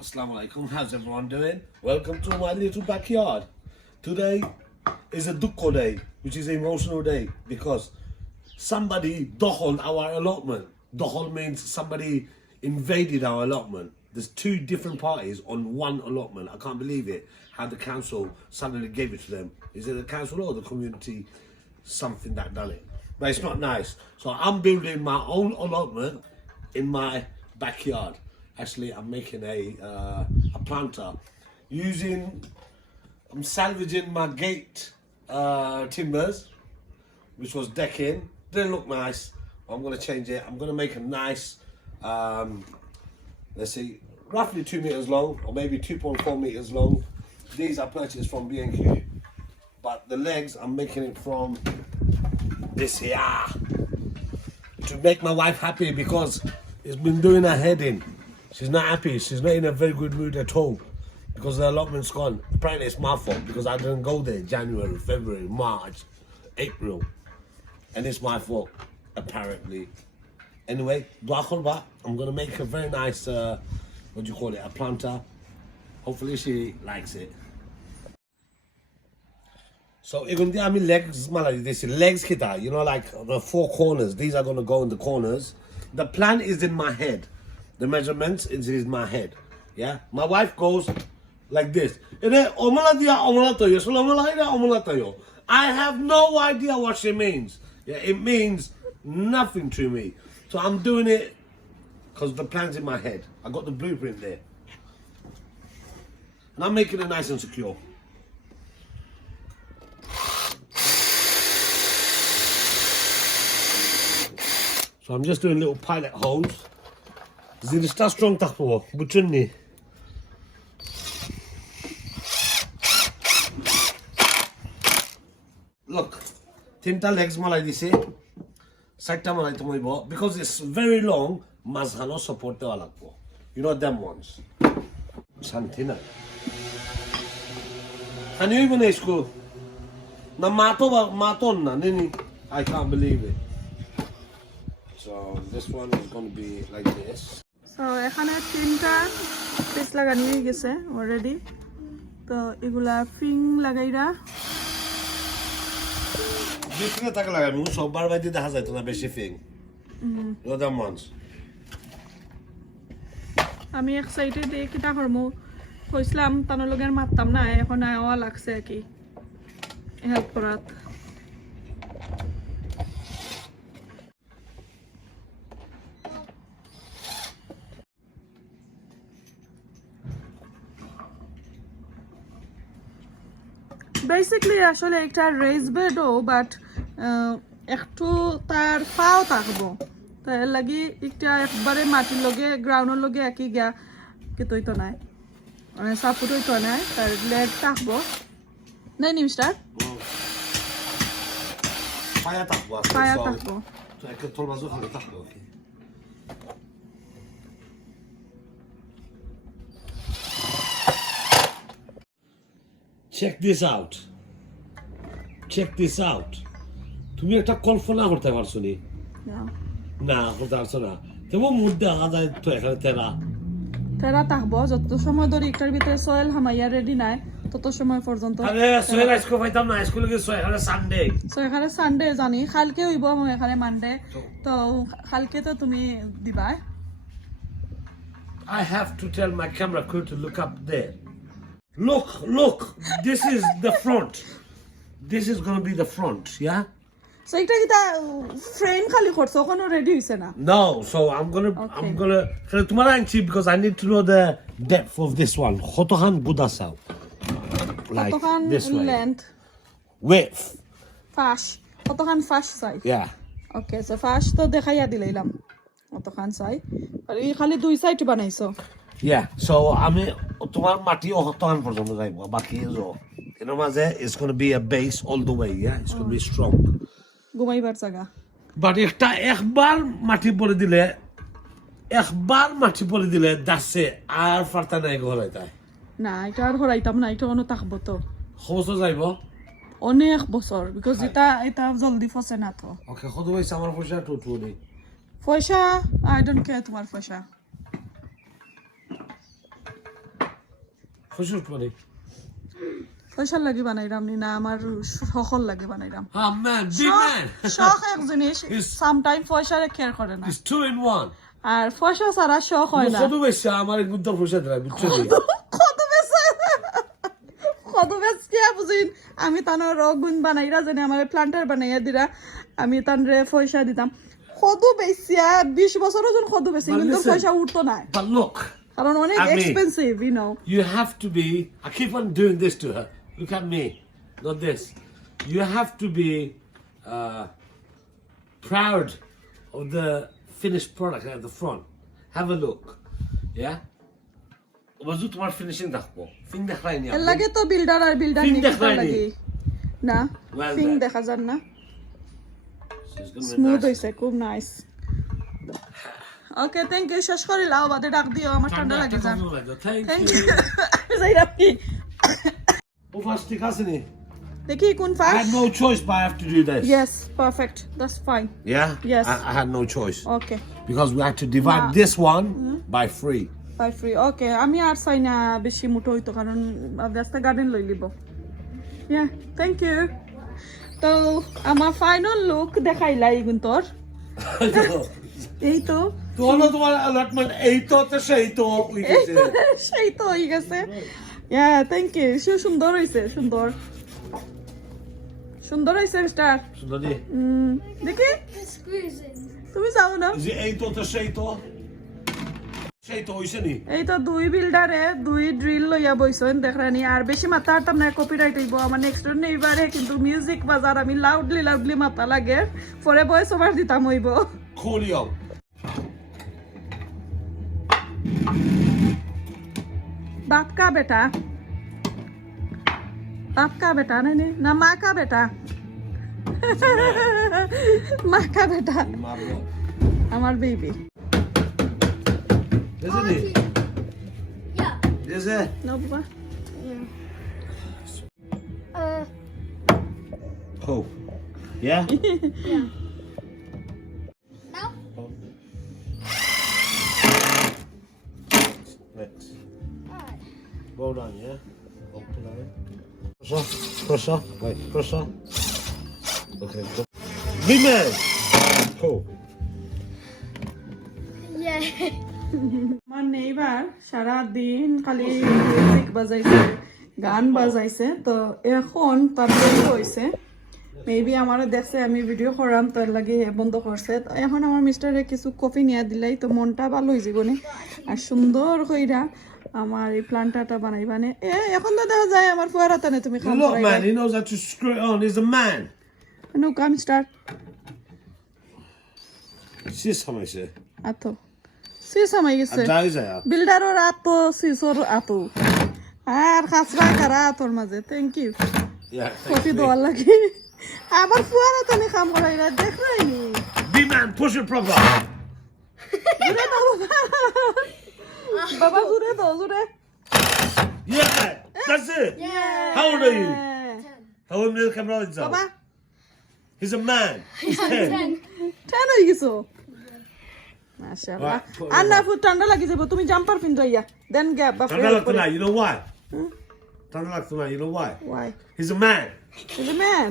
Assalamu alaikum, how's everyone doing? Welcome to my little backyard. Today is a Dukko day, which is an emotional day because somebody dohled our allotment. Dohl means somebody invaded our allotment. There's two different parties on one allotment. I can't believe it, how the council suddenly gave it to them. Is it the council or the community, something that done it? But it's not nice. So I'm building my own allotment in my backyard. Actually, I'm making a planter I'm salvaging my gate timbers, which was decking. Didn't look nice. I'm gonna change it. I'm gonna make a nice, let's see, roughly 2 meters long, or maybe 2.4 meters long. These I purchased from B&Q, but the legs I'm making it from this here to make my wife happy because it's been doing her head in. She's not happy. She's not in a very good mood at all because the allotment's gone. Apparently it's my fault because I didn't go there January, February, March, April. And it's my fault, apparently. Anyway, I'm going to make a very nice, what do you call it, a planter. Hopefully she likes it. So you're going to have legs, legs kita, you know, like the four corners. These are going to go in the corners. The plan is in my head. The measurements is in my head. Yeah, my wife goes like this. I have no idea what she means. Yeah, it means nothing to me. So I'm doing it because the plan's in my head. I got the blueprint there. And I'm making it nice and secure. So I'm just doing little pilot holes. Zilista strong takpo, butchunni. Look, tinta legs malai dise, saita malai tomoibo because it's very long. Mazhano support dewa lagbo. You know them ones. Santina. Can you even school? Na maton na nini. I can't believe it. So this one is going to be like this. So এখানে তিনটা piece লাগানো হয়ে গেছে already তো এগুলা ফিং লাগাইরা বেশি টাকা লাগাবো সববার বাইতে দেখা যায় তো না বেশি ফিং ওদা মন্স আমি এক সাইডে দিয়ে কিটা করমু কইছিলাম তানো লগের মারতাম না এখন আওয়া লাগছে কি হেল্প করাত বেসিক্যালি আসলে একটা রেজ বেডও বাট একটু তার পাও থাকবো তো এর লাগি একটা একবারে মাটির লগে গ্রাউন্ডের লগে একই গিয়া কিন্তু তো নাই মানে সাপোর্ট হইতো নাই তার লেগ থাকবো নাই নি মিস্টার পায়া থাকবো তো একটা তোলবাজু হলে থাকবো Check this out. Check this out. তুমি একটা কল্পনা করতে পারছো নি? না, করতে পারছো না। তেমন মধ্যে আদা তো এখানে তেরা থাকবো যত সময় ধরে একটার ভিতরে সয়েল হামাইয়া রেডি নাই তত সময় পর্যন্ত আরে সয়েল আজকে পাইতাম না স্কুলে গিয়ে এখানে সানডে সো এখানে সানডে জানি কালকে হইব মই এখানে মানডে তো কালকে তো তুমি দিবা I have to tell my camera crew to look up there. Look, this is the front. This is going to be the front, yeah? So এটা কিটা ফ্রেম খালি করছো কোনো রেডি হইছে না No, so I'm going to tomorrow I see because I need to know the depth of this one. Khotohan budasao. Like this way. Length. Width. Fash. Khotohan fash চাই Yeah. Okay, so fash তো দেখাইয়া দিলাম khotohan চাই আর এই খালি দুই side বানাইছো Yeah, so আমি তোমার মাটি অহতহান পর্যন্ত যাইব বাকি এর মাঝে it's going to be a base all the way, yeah? It's going to be strong. ঘুমাইবার জায়গা But একবার মাটি পরে দিলে দাসে আর ফারতা নাই ঘরাইতাই না এটা আর হরাইতাম না এটা অন্য থাকবো তো খবর যাইব অনেক বছর বিকজ এটা জলদি ফসে না তো ওকে কত পয়সা আমার পয়সা টুটু নেই পয়সা আই ডোন্ট কেয়ার তোমার পয়সা খুশি করে পয়সার লাগি বানাইরাম নি না আমার সকল লাগে বানাইরাম ah man big man শখ এক জিনিস সামটাইম পয়সারে কেয়ার করে না it's 2 in 1 আর পয়সা ছাড়া শখ হয় না কত বেশি আমার গুদ্দা পয়সা দিলা বুঝছো কত বেশ কি বুঝিন আমি তানোর রগুন বানাইরা জানি আমার প্লান্টার বানাইয়া দিরা আমি তানরে পয়সা দিতাম কত বেশিয়া 20 বছরের জন্য কত বেশি কিন্তু পয়সা উঠতো না but look কারণ অনেক expensive you know you have to be I keep on doing this to her look at me not this you have to be proud of the finished product at the front have a look yeah ওবাজু তোমার finishing দেখো ফিং দেখাই নি এর লাগে তো builder আর builder Fin নিতে দেখাই নি। লাগে না Well ফিং done. দেখা যান না She's gonna be smooth nice. হইছে খুব নাইস ওকে থ্যাংক ইউ শেষ করি লাও বাদে ডাক দিও আমার ঠান্ডা লাগে যান Thank থ্যাংক you. ইউ যাইরা কি ও ফার্স্ট ঠিক আছে নি দেখি কোন I fast had no choice but I have to do this yes perfect that's fine yeah Yes. I had no choice okay because we had to divide Nah. this one by 3 by three okay আমি আর চাই না বেশি মোটো হইতো কারণ রাস্তা garden লই লিব yeah thank you তো আমার ফাইনাল লুক দেখাইলাই কিন্তু তোর এই তো তোমার allotment এই তো সেই তো সেই তো হয়ে গেছে ইয়া থ্যাংক ইউ সে সুন্দর হইছে সুন্দর সুন্দর হইছে স্টার সুন্দর দি দেখি It's squeezing. তুমি যাও না যে এই তো সেই তো হইছে নি এই তো দুই বিল্ডারে দুই ড্রিল লইয়া বইছেন দেখরানি আর বেশি মাথা হাঁটতাম না কপিরাইট হইব আমার নেক্সট নেইবারে কিন্তু মিউজিক বাজার আমি লাউডলি মাথা লাগে পরে ভয়েস ওভার দিতাম হইব Coolio. बाप का बेटा नहीं ना माँ का बेटा माँ का बेटा আমার baby Isn't it? Yeah. Is it? No বাবা Oh. Yeah? Yeah. Now? Next. Alright. Well done, yeah? Open that in. Pressure. Wait, pressure. Okay, good. Big man! Cool. Yeah. আমার নেইবার সারা দিন খালি মিউজিক বাজাইছে গান বাজাইছে তো এখন তার দেরি হয়েছে মেবি আমার দেখছে আমি ভিডিও করাম তো এর লাগে বন্ধ করছে তো এখন আমার মিস্টারে কিছু কফি নিয়ে দিলাই তো মনটা ভালো হয়ে যাবো আর সুন্দর কইরা আমার এই প্লান্টাটা বানাইবানে এখন তো দেখা যায় আমার ফুয়ারাতে না তুমি খাম Look, করাইবা man, he knows how to screw it on. He's a man. No come start See something, sir. আতো সিস আমাই গেছে A daisy. বিল্ডারর আতো সিসর আতো আর খাসরা কারা তোর মাঝে থ্যাংক ইউ Yeah. কফি দেওয়ার লাগে আবার ফুয়ারা তো কাম করাইরা দেখ রাইনি Big man, push it proper. জুড়ে দাও বাবা জুড়ে দাও জুড়ে Yeah, that's it. Yeah. How old are you? How old are you? Come on, বাবা He's a man. He's 10. 10 হয়ে গেছো মাশাআল্লাহ Right, put it আর না on. ফুট ঠান্ডা লাগি যাব তুমি জাম্পার পিন্দাইয়া দেন গ্যাপ বা Tanda like tonight, you know why? Tanda like tonight, you know why? why He's a man. he's a man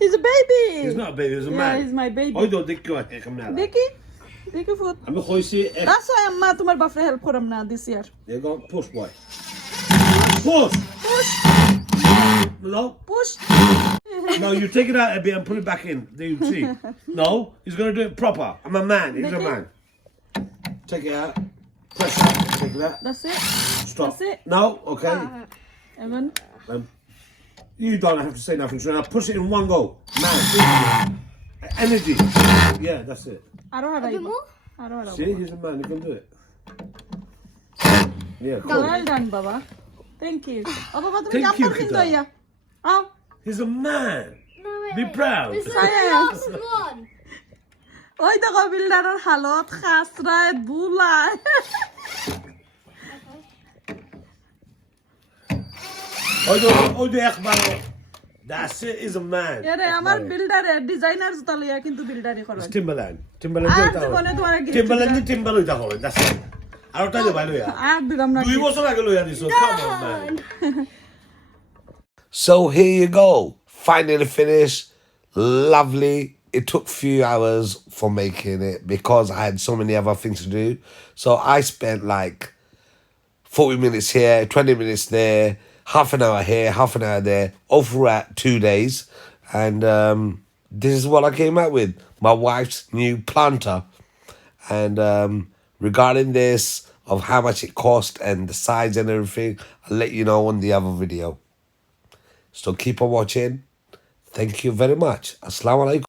he's a baby He's not a baby, he's a yeah man. he's my baby Oi, don't think you're come now. দেখি দেখি foot I'm going to see it. That's why আম্মা তোমার বাপরে help করাম না this year You're going to push, boy. Push! push No, push no, you take it out a bit and put it back in. Then you see. No, he's going to do it proper. I'm a man, he's a Becky? man. Take it out. Press it. Take it out. that's it Stop. That's it. No, okay. Evan You don't have to say nothing. So now push it in one go. Man. Energy. Yeah, that's it. আরো হারাইবা more? আরো হারাইবা See, he's a man, he can do it. Yeah, cool. well done বাবা thank you ও বাবা তুমি Thank jumper you, পিন্দাইয়া আও He's a man. No, wait, Be wait. proud. This is I the am. last one. ওই দেখো বিল্ডারের হালত খাসরায় বুলায় Oh, the Akbar. That's it, he's a man. এরে আমার বিল্ডারের designer জুতা লইয়া কিন্তু বিল্ডারি করে It's Timberland. Timberland. আর do it that জীবনে way. তোমার gift Timberland, Timberland. That's it. আর ওটা যে ভালো ইয়া আর দিলাম না 2 বছর আগে লইয়া দিছো come on man so here you go finally finished lovely it took few hours for making it because I had so many other things to do so I spent like 40 minutes here 20 minutes there half an hour here half an hour there over at 2 days and this is what I came out with my wife's new planter and regarding this of how much it cost and the size and everything I'll let you know on the other video so keep on watching thank you very much assalamu alaikum